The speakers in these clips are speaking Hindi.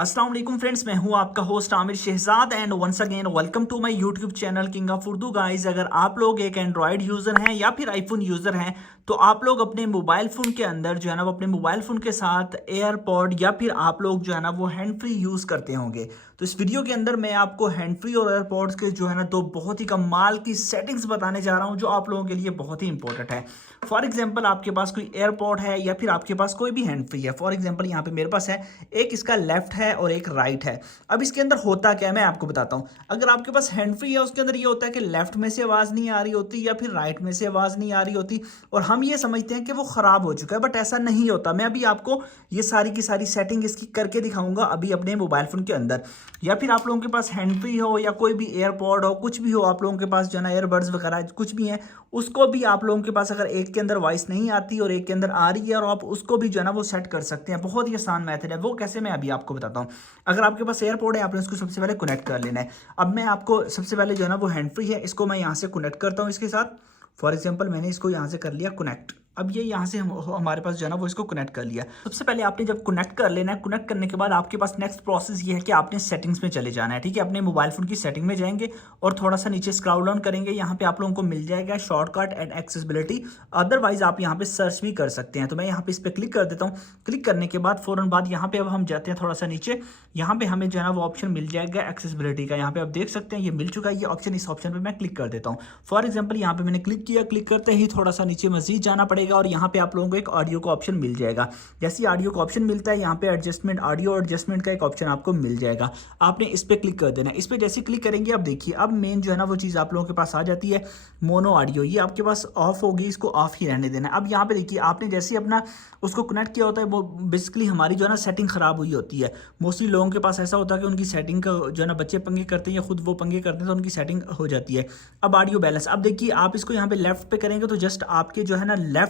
अस्सलाम वालेकुम फ्रेंड्स, मैं हूं आपका host Aamir Shahzad and once again welcome to my YouTube channel king of Urdu. Guys, अगर आप लोग एक एंड्रॉयड यूज़र हैं या फिर आईफोन यूज़र हैं तो आप लोग अपने मोबाइल फ़ोन के अंदर जो है ना वो अपने मोबाइल फ़ोन के साथ एयरपॉड या फिर आप लोग जो है ना वो हैंड फ्री यूज़ करते होंगे। तो इस वीडियो के अंदर मैं आपको हैंड फ्री और एयरपॉड्स के जो है ना दो बहुत ही कमाल की सेटिंग्स बताने जा रहा हूँ जो आप लोगों के लिए बहुत ही इंपॉर्टेंट है। फॉर एग्जाम्पल, आपके पास कोई एयरपॉड है या फिर आपके पास कोई भी हैंड फ्री है। फॉर एग्जाम्पल, यहाँ पे मेरे पास है, एक इसका लेफ्ट है और एक राइट है। अब इसके अंदर होता क्या है मैं आपको बताता हूँ। अगर आपके पास हैंड फ्री है उसके अंदर ये होता है कि लेफ्ट में से आवाज़ नहीं आ रही होती या फिर राइट में से आवाज़ नहीं आ रही होती और हम ये समझते हैं कि वो ख़राब हो चुका है, बट ऐसा नहीं होता। मैं अभी आपको ये सारी की सारी सेटिंग इसकी करके दिखाऊंगा अभी अपने मोबाइल फ़ोन के अंदर। या फिर आप लोगों के पास हैंड फ्री हो या कोई भी एयरपॉड हो, कुछ भी हो, आप लोगों के पास जो है ना एयरबड्स वगैरह कुछ भी है, उसको भी आप लोगों के पास अगर एक के अंदर वॉइस नहीं आती और एक के अंदर आ रही है और आप उसको भी जो है ना वो सेट कर सकते हैं। बहुत ही आसान मेथड है। वो कैसे, मैं अभी आपको बताता हूँ। अगर आपके पास एयरपोर्ट है, आपने उसको सबसे पहले कनेक्ट कर लेना है। अब मैं आपको सबसे पहले जो है ना वो हैंड फ्री है, इसको मैं यहाँ से कनेक्ट करता हूँ इसके साथ। फॉर एग्जाम्पल, मैंने इसको यहाँ से कर लिया कनेक्ट। अब ये यहाँ से हमारे पास जो है ना वो इसको कनेक्ट कर लिया। सबसे पहले आपने जब कनेक्ट कर लेना है, कनेक्ट करने के बाद आपके पास नेक्स्ट प्रोसेस ये है कि आपने सेटिंग्स में चले जाना है। ठीक है, अपने मोबाइल फोन की सेटिंग में जाएंगे और थोड़ा सा नीचे स्क्रॉल डाउन करेंगे। यहाँ पे आप लोगों को मिल जाएगा शॉर्टकट एंड एक्सेसिबिलिटी। अदरवाइज आप यहाँ पे सर्च भी कर सकते हैं। तो मैं यहाँ पे इस पर क्लिक कर देता हूँ। क्लिक करने के बाद फौरन बाद यहाँ पे अब हम जाते हैं थोड़ा सा नीचे। यहाँ पे हमें जो है ना वो ऑप्शन मिल जाएगा एक्सेसिबिलिटी का। यहाँ पे आप देख सकते हैं ये मिल चुका है ये ऑप्शन। इस ऑप्शन पे मैं क्लिक कर देता हूँ। फॉर एग्जाम्पल, यहाँ पे मैंने क्लिक किया। क्लिक करते ही थोड़ा सा नीचे मजीद जाना पड़ेगा और यहाँ पे आप लोगों को एक ऑडियो का ऑप्शन मिल जाएगा। जैसे ऑडियो का ऑप्शन मिलता है, यहाँ पे एडजस्टमेंट, ऑडियो एडजस्टमेंट का एक ऑप्शन आपको मिल जाएगा। आपने इस पर क्लिक कर देना है। इस पर जैसे क्लिक करेंगे, अब देखिए अब मेन जो है ना वो चीज़ आप लोगों के पास आ जाती है, मोनो ऑडियो। ये आपके पास ऑफ होगी, इसको ऑफ ही रहने देना है। अब यहाँ पे देखिए आपने जैसे अपना उसको कनेक्ट किया होता है, वो बेसिकली हमारी जो है ना सेटिंग खराब हुई होती है। मोस्टली लोगों के पास ऐसा होता है कि उनकी सेटिंग का जो है ना बच्चे पंगे करते हैं या खुद वो पंगे करते हैं तो उनकी सेटिंग हो जाती है। अब ऑडियो बैलेंस, अब देखिए आप इसको यहाँ पे लेफ्ट पे करेंगे तो जस्ट आपके जो है ना लेफ्ट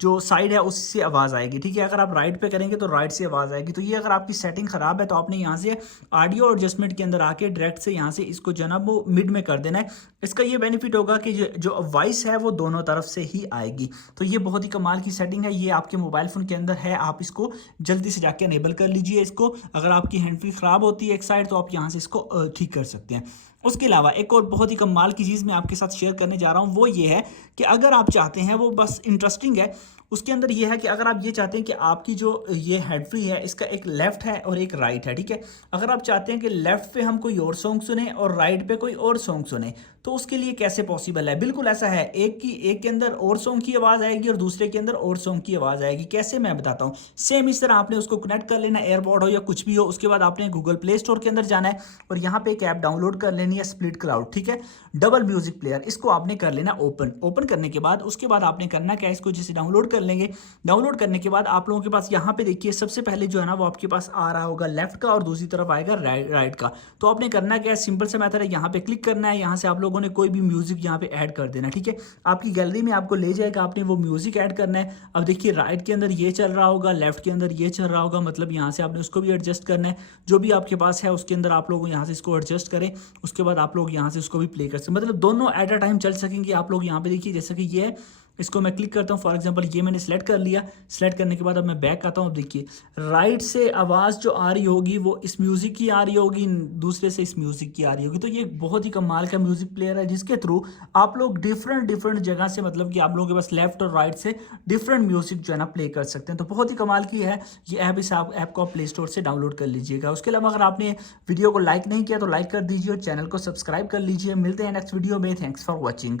जो साइड है उससे आवाज़ आएगी। ठीक है, अगर आप राइट पे करेंगे तो राइट से आवाज़ आएगी। तो ये अगर आपकी सेटिंग ख़राब है तो आपने यहाँ से ऑडियो एडजस्टमेंट के अंदर आके डायरेक्ट से यहाँ से इसको जो है ना वो मिड में कर देना है। इसका ये बेनिफिट होगा कि जो वॉइस है वो दोनों तरफ से ही आएगी। तो ये बहुत ही कमाल की सेटिंग है। ये आपके मोबाइल फ़ोन के अंदर है, आप इसको जल्दी से जाके अनेबल कर लीजिए इसको। अगर आपकी हैंड फ्री ख़राब होती है एक साइड तो आप यहाँ से इसको ठीक कर सकते हैं। उसके अलावा एक और बहुत ही कमाल की चीज़ मैं आपके साथ शेयर करने जा रहा हूँ, वो ये है कि अगर आप चाहते हैं, वो बस इंटरेस्टिंग है, उसके अंदर ये है कि अगर आप ये चाहते हैं कि आपकी जो ये हेड फ्री है इसका एक लेफ़्ट है और एक राइट है। ठीक है, अगर आप चाहते हैं कि लेफ़्ट पे हम कोई और सॉन्ग सुने और राइट पे कोई और सॉन्ग सुने तो उसके लिए कैसे पॉसिबल है? बिल्कुल ऐसा है। एक के अंदर और सॉन्ग की आवाज़ आएगी और दूसरे के अंदर और सॉन्ग की आवाज़ आएगी। कैसे, मैं बताता हूँ। सेम इस तरह आपने उसको कनेक्ट कर लेना, एयरपॉड हो या कुछ भी हो। उसके बाद आपने गूगल प्ले स्टोर के अंदर जाना है और यहाँ पे एक ऐप डाउनलोड कर लेनी है, स्प्लिट क्लाउड। ठीक है, डबल म्यूजिक प्लेयर, इसको आपने कर लेना ओपन। ओपन करने के बाद उसके बाद आपने करना क्या है, इसको जैसे डाउनलोड कर लेंगे। डाउनलोड करने के बाद आप लोगों के पास यहाँ पे देखिए सबसे पहले जो है ना वो आपके पास आ रहा होगा लेफ्ट का और दूसरी तरफ आएगा राइट का। तो आपने करना क्या है, सिंपल सा मेथड है, यहाँ पे क्लिक करना है। यहाँ से आप लोगों ने कोई भी म्यूजिक यहाँ पे ऐड कर देना। ठीक है, आपकी गैलरी में आपको ले जाएगा, आपने वो म्यूजिक ऐड करना है। अब देखिए राइट के अंदर ये चल रहा होगा, लेफ्ट के अंदर ये चल रहा होगा, मतलब यहाँ से आपने उसको भी एडजस्ट करना है। जो भी आपके पास है उसके अंदर आप लोग यहाँ से इसको एडजस्ट करें। उसके बाद आप लोग यहाँ से उसको भी प्ले कर सकते, मतलब दोनों एट अ टाइम चल सकेंगे। आप लोग यहाँ पे देखिए जैसे कि ये है, इसको मैं क्लिक करता हूँ। फॉर एग्जांपल ये मैंने सेलेक्ट कर लिया। सेलेक्ट करने के बाद अब मैं बैक आता हूँ। अब देखिए राइट से आवाज़ जो आ रही होगी वो इस म्यूज़िक की आ रही होगी, दूसरे से इस म्यूज़िक की आ रही होगी। तो ये बहुत ही कमाल का म्यूज़िक प्लेयर है जिसके थ्रू आप लोग डिफरेंट जगह से, मतलब कि आप लोगों के पास लेफ्ट और राइट से डिफरेंट म्यूज़िक जो है ना प्ले कर सकते हैं। तो बहुत ही कमाल की है ये ऐप। इस ऐप को आप प्ले स्टोर से डाउनलोड कर लीजिएगा। उसके अलावा अगर आपने वीडियो को लाइक नहीं किया तो लाइक कर दीजिए और चैनल को सब्सक्राइब कर लीजिए। मिलते हैं नेक्स्ट वीडियो में। Thanks for watching.